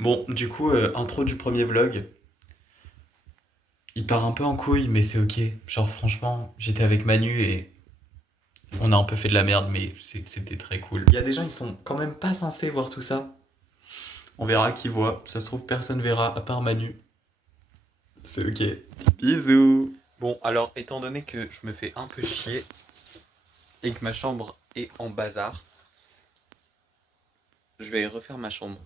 Bon, du coup, intro du premier vlog. Il part un peu en couille, mais c'est ok. Genre, franchement, j'étais avec Manu et on a un peu fait de la merde, mais c'était très cool. Il y a des gens, ils sont quand même pas censés voir tout ça. On verra qui voit. Ça se trouve, personne verra à part Manu. C'est ok. Bisous. Bon, alors, étant donné que je me fais un peu chier et que ma chambre est en bazar, je vais refaire ma chambre.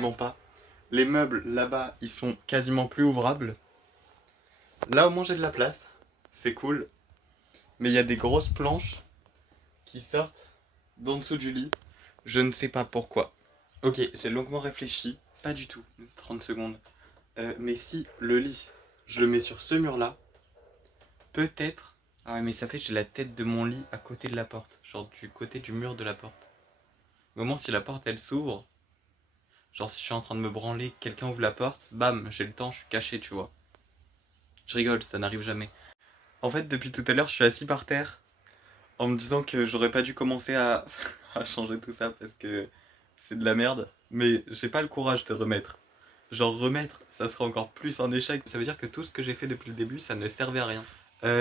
Bon, pas. Les meubles là-bas, ils sont quasiment plus ouvrables. Là, au moins, j'ai de la place. C'est cool. Mais il y a des grosses planches qui sortent d'en dessous du lit. Je ne sais pas pourquoi. Ok, j'ai longuement réfléchi. Pas du tout. 30 secondes. Mais si le lit, je le mets sur ce mur-là, peut-être. Ah ouais, mais ça fait que j'ai la tête de mon lit à côté de la porte. Genre du côté du mur de la porte. Au moment si la porte elle s'ouvre, genre si je suis en train de me branler, quelqu'un ouvre la porte, bam, j'ai le temps, je suis caché, tu vois. Je rigole, ça n'arrive jamais. En fait, depuis tout à l'heure, je suis assis par terre en me disant que j'aurais pas dû commencer à, à changer tout ça parce que c'est de la merde. Mais j'ai pas le courage de remettre. Genre remettre, ça serait encore plus un échec. Ça veut dire que tout ce que j'ai fait depuis le début, ça ne servait à rien.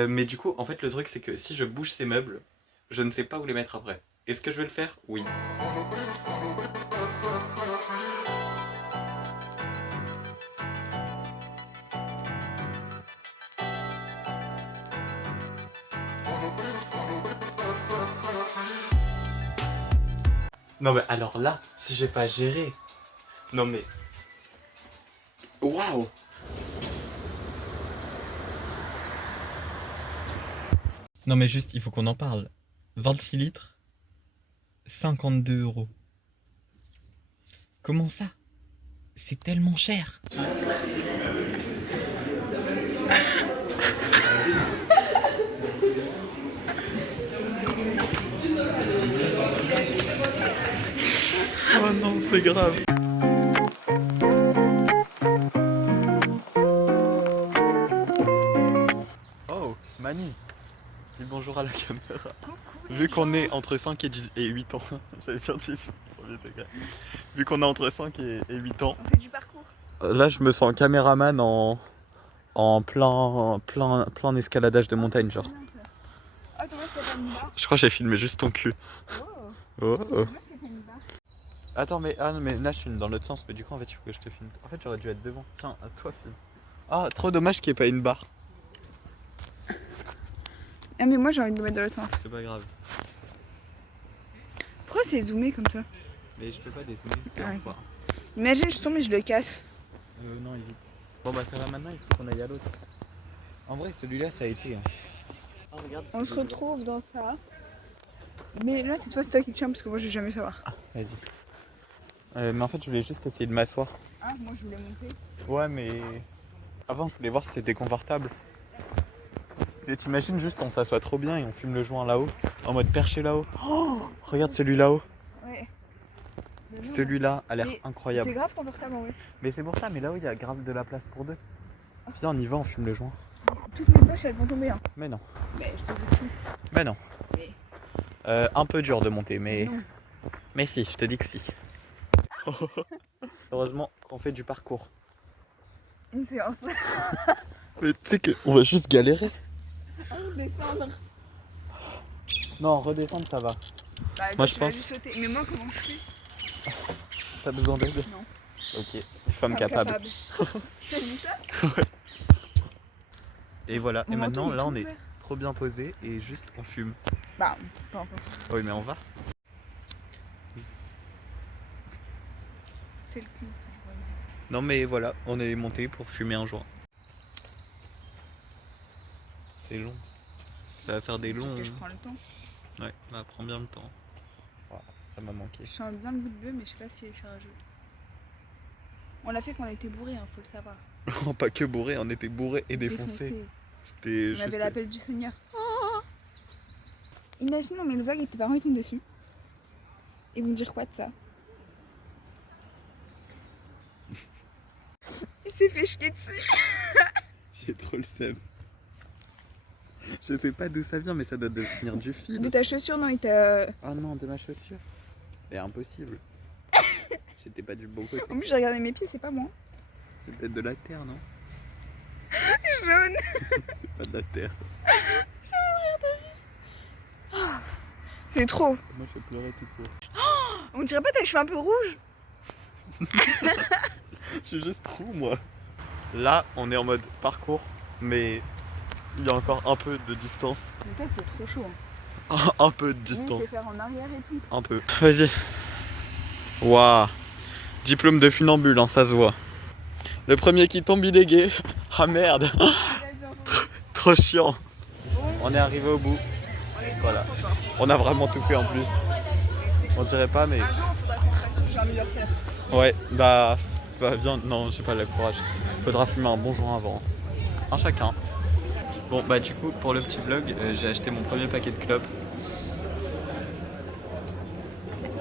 Mais du coup, en fait, le truc c'est que si je bouge ces meubles, je ne sais pas où les mettre après. Est-ce que je vais le faire? Oui. Non mais alors là, si j'ai pas géré. Non mais. Waouh! Non mais juste, il faut qu'on en parle. 26 litres, 52 €. Comment ça? C'est tellement cher. Oh non, c'est grave. Oh, Manu, dis bonjour à la caméra. Coucou Vu les qu'on est gens. entre 5 et 8 ans, j'allais dire 10 premier degré. Vu qu'on est entre 5 et 8 ans, On fait du parcours. là je me sens caméraman en plein escaladage de Oh, c'est montagne, trop genre. bien ça. Oh, dommage qu'il n'y a pas une barre. Je crois que j'ai filmé juste ton cul. Wow. Oh, oh. Dommage qu'il n'y a pas une barre. Attends, mais, ah, mais là je filme dans l'autre sens, mais du coup en fait il faut que je te filme. En fait j'aurais dû être devant. Tiens, à toi filme. Ah, trop dommage qu'il n'y ait pas une barre. Ah, mais moi j'ai envie de le mettre dans l'autre sens. C'est pas grave. Pourquoi c'est zoomé comme ça? Mais je peux pas dézoomer, c'est Ah, un ok. fois. Imagine, je tombe et je le casse. Non, évite. Bon bah ça va maintenant, il faut qu'on aille à l'autre. En vrai celui-là ça a été. Hein. Ah, regarde, On se retrouve dans ça. Mais là, cette fois, c'est toi qui tiens parce que moi, je vais jamais savoir. Vas-y. Mais en fait je voulais juste essayer de m'asseoir. Ah, moi, je voulais monter. Ouais mais avant je voulais voir si c'était confortable. Et t'imagines juste on s'assoit trop bien et on fume le joint là-haut. En mode perché là-haut. Oh, regarde celui là-haut. Ouais. Celui-là a l'air Mais incroyable. c'est grave confortable en vrai. Mais c'est pour ça, mais là-haut il y a grave de la place pour deux. Viens on y va, on fume le joint. Toutes mes poches, elles vont tomber. Hein. Mais non. Mais je te dis tout. Mais non. Mais Un peu dur de monter, mais. non. Mais si, je te dis que si. Heureusement qu'on fait du parcours. Une séance. Mais tu sais qu'on va juste galérer. Ah, descendre. Non, redescendre ça va. Bah, Moi, toi, je tu vas pense- juste sauter. Mais moi, comment je fais? T'as besoin d'aide? Non. Ok, femme capable. T'as vu ça? Et voilà, Mon et manteau, maintenant il là tout on est ouvert. trop bien posé et juste on fume. Bah, pas encore. Oui, mais on va. C'est le cul. Je vois. Non, mais voilà, on est monté pour fumer un joint. C'est long. Ça va faire des C'est parce longs. que je prends le temps. Ouais, ça prend bien le temps. Voilà, ça m'a manqué. Je sens bien le goût de bœuf, mais je sais pas si il est chargé. On l'a fait quand on était bourré, hein, faut le savoir. Pas que bourré, on était bourré et défoncé. C'était On juste. avait l'appel du Seigneur. Oh, imaginons, mais le vlog et tes parents ils tombent dessus. Ils vont dire quoi de ça? Il s'est fait chier dessus. J'ai trop le seum. Je sais pas d'où ça vient, mais ça doit devenir du fil. De ta chaussure, non, il t'a... Ah non, de ma chaussure. C'est impossible. J'étais pas du bon côté. En plus, j'ai regardé mes pieds, c'est pas moi. C'est peut-être de la terre, non? Jaune. C'est pas de la terre. C'est trop. Moi, je pleurais tout court. On dirait pas t'as les cheveux un peu rouges? Je suis juste roux, moi. Là, on est en mode parcours, mais il y a encore un peu de distance. Mais toi, c'était trop chaud. Un peu de Lui, distance. c'est faire en arrière et tout. Un peu. Vas-y. Waouh. Diplôme de funambule, hein, ça se voit. Le premier qui tombe, il est gay. Ah merde. Trop chiant. On est arrivé au bout. Voilà. On a vraiment tout fait en plus. On dirait pas, mais... Un jour, il faudra qu'on fasse, j'ai envie de le refaire. Ouais, viens, non, j'ai pas le courage. Faudra fumer un bon joint avant. Un chacun. Bon, bah du coup, pour le petit vlog, j'ai acheté mon premier paquet de clopes.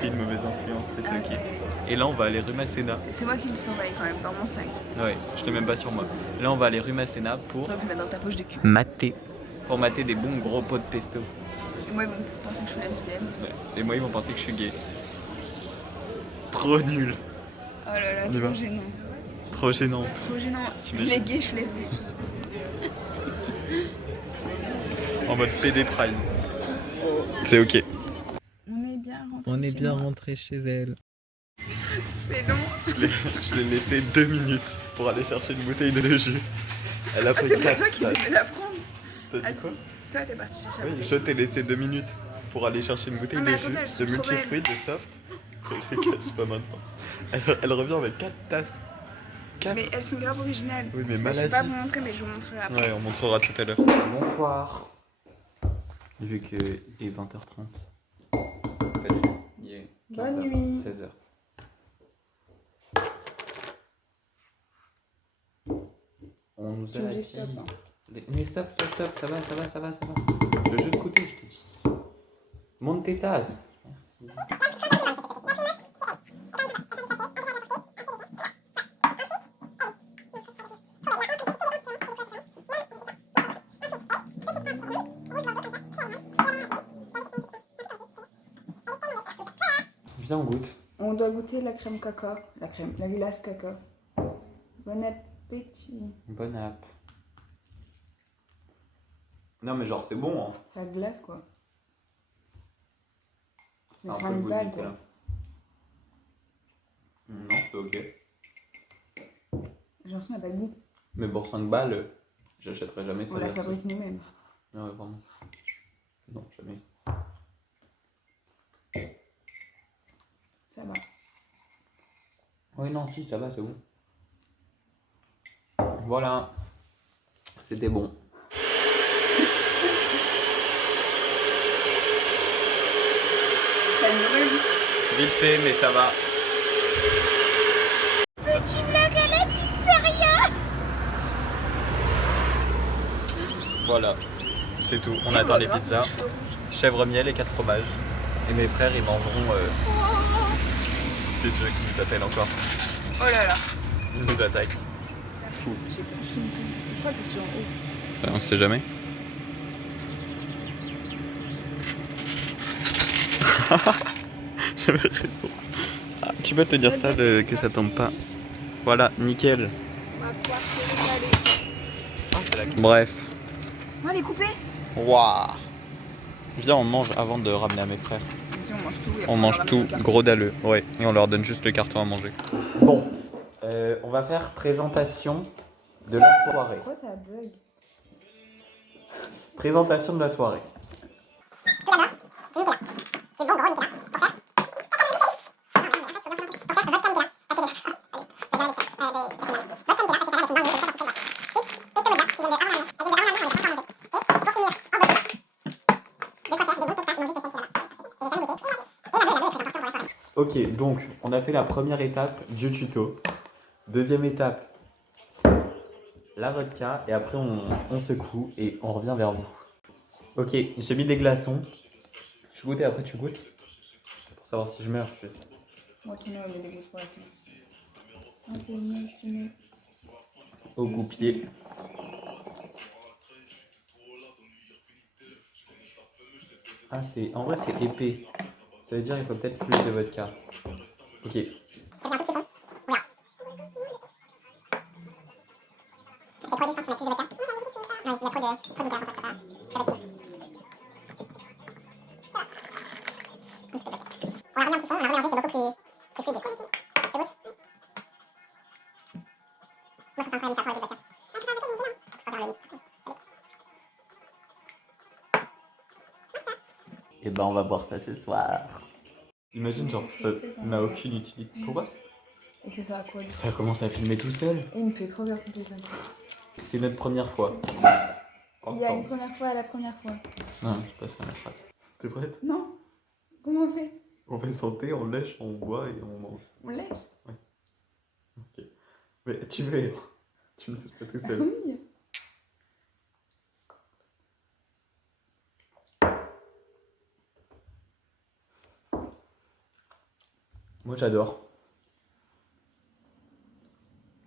C'est une mauvaise influence, fais ce qui. Et là, on va aller rue Masséna. C'est moi qui le surveille quand même, dans mon sac. Ouais, je t'ai même pas sur moi. Là, on va aller rue Masséna pour Toi, tu mets dans ta poche de cul. mater. Pour mater des bons gros pots de pesto. Et moi, ils vont penser que je suis lesbienne. Ouais. Et moi, ils vont penser que je suis gay. Trop nul. Oh là là, On y va. trop gênant. Trop gênant. Trop gênant. T'imagines? Les gays, je suis lesbienne. En mode PD Prime. C'est ok. On est bien rentré. On est chez bien moi. rentré chez elle. C'est long. Je l'ai laissé 2 minutes pour aller chercher une bouteille de jus. Elle a Ah, pris c'est pas 4 toi qui devais la prendre. T'as dit Ah, quoi? si. Toi, t'es parti chercher la Oui, bouteille. je t'ai laissé 2 minutes pour aller chercher une bouteille Ah, mais de attendez, elles jus, sont de trop multifruits, de soft. Je les cache pas maintenant. Elle revient avec 4 tasses. 4. Mais elles sont grave originales. Oui, mais Moi, je peux maladie. pas vous montrer, mais je vous montrerai après. Ouais, on montrera tout à l'heure. Bonsoir. Vu qu'il est 20h30. Il est 15h, Bonne nuit. 16h. On nous Tu a me dis dit... stop, hein. Mais stop, ça va. Je veux juste goûter, je t'ai dit. Monte tes tasses. Merci. Viens, on goûte. On doit goûter la crème caca. La glace caca. Bon appétit. Bonne app. Non mais genre c'est bon hein. Ça glace quoi. Mais Un peu 5 le goût de balles Nutella. quoi. Non, c'est ok. J'ai l'impression qu'elle n'a pas de goût. Mais pour 5 balles, j'achèterai jamais ça. On la fabrique nous-mêmes. Non, ouais, vraiment. Non, jamais. Ça va. Oui, non, si, ça va, c'est bon. Voilà. C'était bon. Ça brûle. Vite fait, mais ça va. Petit vlog à la pizzeria. Voilà. C'est tout. On attend les pizzas. Chèvre miel et 4 fromages. Et mes frères, ils mangeront... C'est Dieu qui nous appelle encore. Oh là là. Il nous attaque. Fou. Je sais pas, je suis une conne. Pourquoi c'est en haut? On sait jamais. J'avais raison. Ah, tu peux te dire ça, que ça tombe pas. Voilà, nickel. On va pouvoir se régaler. Ah, c'est la... Bref. On va les couper. Waouh. Viens, on mange avant de ramener à mes frères. Vas-y, on mange tout. et après, On on mange ramène tout, le carton. gros dalleux. Ouais, et on leur donne juste le carton à manger. Bon, on va faire présentation de la soirée. Pourquoi ça bug? Présentation de la soirée. Ok, donc on a fait la première étape du tuto. Deuxième étape, la vodka. Et après on secoue et on revient vers vous. Ok, j'ai mis des glaçons. Je goûte et après tu goûtes. Pour savoir si je meurs juste. Moi, tu mets les gosses pour la fin. Ah, c'est une fumée. Au coupier. Ah, c'est... En vrai, c'est épais. Ça veut dire qu'il faut peut-être plus de vodka. Ok. Et ben, on va boire ça ce soir. Imagine, genre, ça n'a aucune utilité. Pourquoi? Et c'est ça à quoi lui? Ça commence à filmer tout seul. Et il me fait trop peur quand il fait ça. C'est notre première fois. Il y a une première fois à la première fois. Non, c'est pas ça la phrase. T'es prête? Non. Comment on fait? On fait santé, on lèche, on boit et on mange. On lèche? Ouais. Ok. Mais tu veux, tu me laisses pas tout Ah seul. oui. Moi j'adore.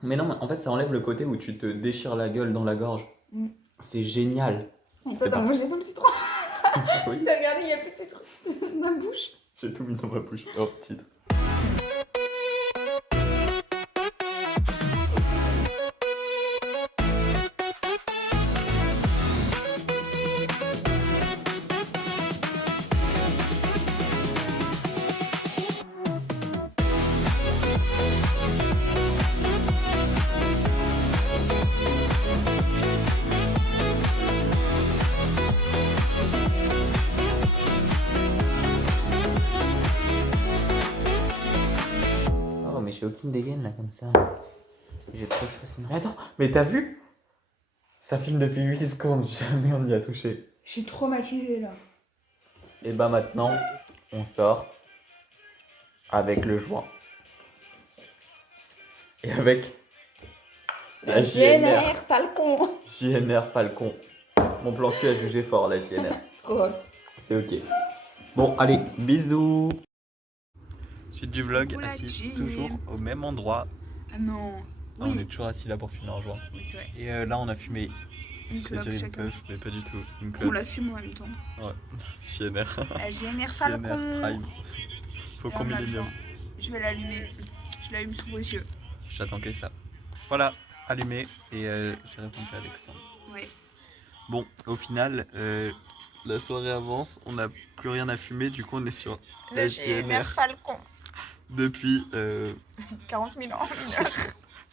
Mais non, en fait ça enlève le côté où tu te déchires la gueule dans la gorge. Mm. C'est génial. Et toi C'est t'as pas- mangé tout le citron? Oui. Je t'ai regardé, il n'y a plus de citron dans ma bouche. J'ai tout mis dans ma bouche. Oh, titre. Oh, mais j'ai aucune dégaine là comme ça. J'ai trop chaud. Mais attends, mais t'as vu? Ça filme depuis 8 secondes, jamais on y a touché. Je suis traumatisée là. Et bah maintenant, on sort avec le joint. Et avec la JNR. Falcon. JNR Falcon. Mon plan cul a jugé fort la JNR. Trop. C'est ok. Bon, allez, bisous. Suite du vlog, Coucou la assis team. toujours au même endroit. Ah non. Ah, on est toujours assis là pour fumer en joint. Oui, c'est vrai. Et là, on a fumé. Une Je vais clope dire une chacun. puff, mais pas du tout. Une On clope. la fume en même temps. Ouais. JNR. La GNR JNR Falcon. Prime. Et Faucon on a le Millennium. joint. Je vais l'allumer. Je l'allume sous vos yeux. J'attends que ça. Voilà, allumé. Et j'ai répondu à Alexandre. Oui. Bon, au final, la soirée avance. On n'a plus rien à fumer. Du coup, on est sur La JNR GNR Falcon. depuis 40 000 ans.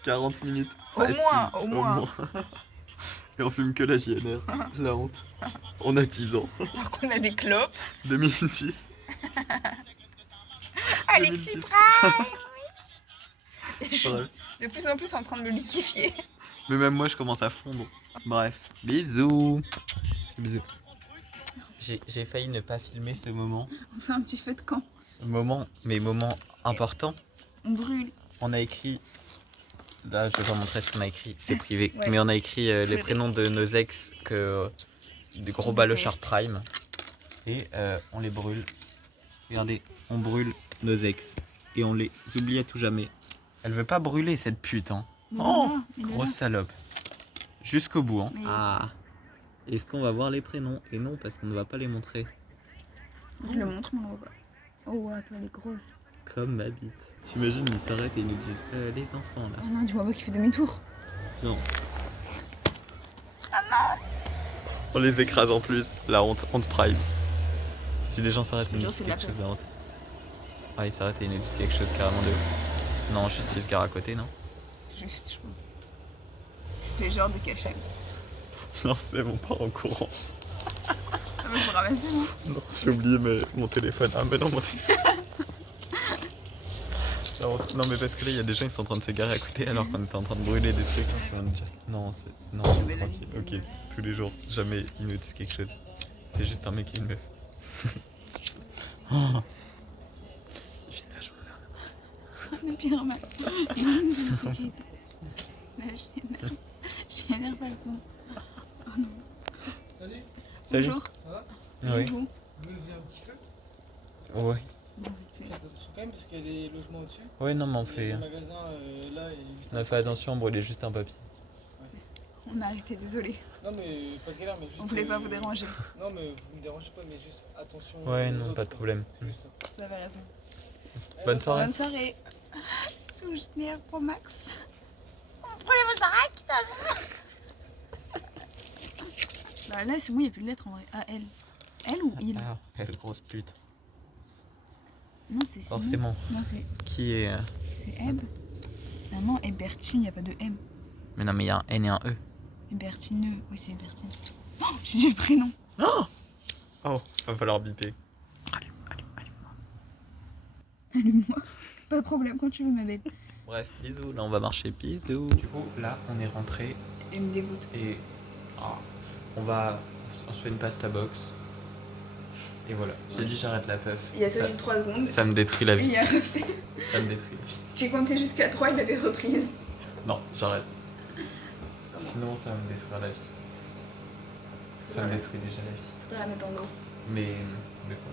40 minutes. Au moins. Et on fume que la JNR. La honte. On a 10 ans. Alors qu'on a des clopes. 2010. Alexis 2010. Prime. Je suis Bref. de plus en plus en train de me liquéfier. Mais même moi, je commence à fondre. Bref. Bisous. Bisous. J'ai failli ne pas filmer ce moment. On fait un petit feu de camp. Moment important. On brûle. On a écrit. Là, je vais pas montrer ce qu'on a écrit, c'est privé. Ouais. Mais on a écrit les l'ai. prénoms de nos ex du gros balochard prime. Et on les brûle. Regardez, on brûle nos ex. Et on les oublie à tout jamais. Elle veut pas brûler cette pute, hein. Mais Oh, voilà, mais grosse voilà. salope. Jusqu'au bout, hein. Mais- Ah. Est-ce qu'on va voir les prénoms? Et non, parce qu'on ne va pas les montrer. Je le montre, mais on voit pas. Oh, attends, elle est grosse. Comme ma bite. T'imagines, ils s'arrêtent et ils nous disent les enfants là. Oh non, tu vois pas qu'il fait demi-tour. Non. On les écrase en plus. La honte prime. Si les gens s'arrêtent et nous Genre, disent c'est de la quelque chose, la honte. Ah, ils s'arrêtent et ils nous disent quelque chose carrément de ouf. Non, juste ils se garent à côté, non? Juste, je pense. Je fais genre de cachet. Non, c'est mon part en courant. Ah, mais faut ramasser, moi. Non, j'ai oublié mon téléphone. Ah, mais non, mon La honte. Non, mais parce que là, il y a des gens qui sont en train de se garer à côté alors qu'on était en train de brûler des trucs. Et on dit, non, non, vais la tranquille. Ok, tous les jours, jamais ils nous disent quelque chose. C'est juste un mec et une meuf. Oh. J'ai une vache ouverte. Le pire mal. Imagine c'est la sécurité. La GNR Falcon. Oh non. Salut, Salut. Bonjour. ça va? Oui. Et vous? Vous voulez faire un petit feu? Ouais. Non, vite fait. Faites attention quand même parce qu'il y a des logements au-dessus. Ouais, non, mais on Il y a fait. des magasins là et juste On a fait attention, on brûlait juste un papier. On a arrêté, désolé. Non, mais pas de galère, mais juste. On voulait pas vous déranger. Non, mais vous me dérangez pas, mais juste attention. Ouais, aux non, autres, pas de quoi. problème. C'est juste ça. Vous avez raison. Bonne soirée. Bonne soirée. Souvenir pour Max. Prenez votre baraque, Bah là, c'est bon, il n'y a plus de lettres en vrai. Ah, elle. Elle ou il? Ah, quelle grosse pute. Non, c'est Simon. Forcément. Non, c'est Qui est. Eb. Ah non, Hébertine, il n'y a pas de M. Mais non, mais il y a un N et un E. Hébertineux. Oui, c'est Hébertine. Oh, j'ai dit le prénom. Oh, va falloir biper. Allume-moi. Pas de problème, quand tu veux, ma belle. Bref, bisous. Là, on va marcher. Bisous. Du coup, là, on est rentré Elle me dégoûte. et. On se fait une pasta box. Et voilà. J'ai dit j'arrête la puff. Il a tenu 3 secondes. Ça me détruit la vie. Il a refait. Ça me détruit la vie. J'ai compté jusqu'à 3, il avait reprise. Non, j'arrête. Sinon, ça va me détruire la vie. Ça me détruit déjà la vie. Faudrait la mettre dans l'eau. Mais quoi?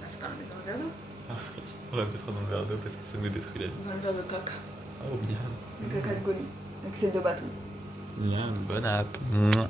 Bah, faudrait la mettre dans le verre d'eau. Ah oui, on la mettra dans le verre d'eau parce que ça me détruit la vie. Dans le verre de caca. Oh, bien. Le caca de Goli. Avec ses 2 bâtons. Bien, bonne app. Mouah.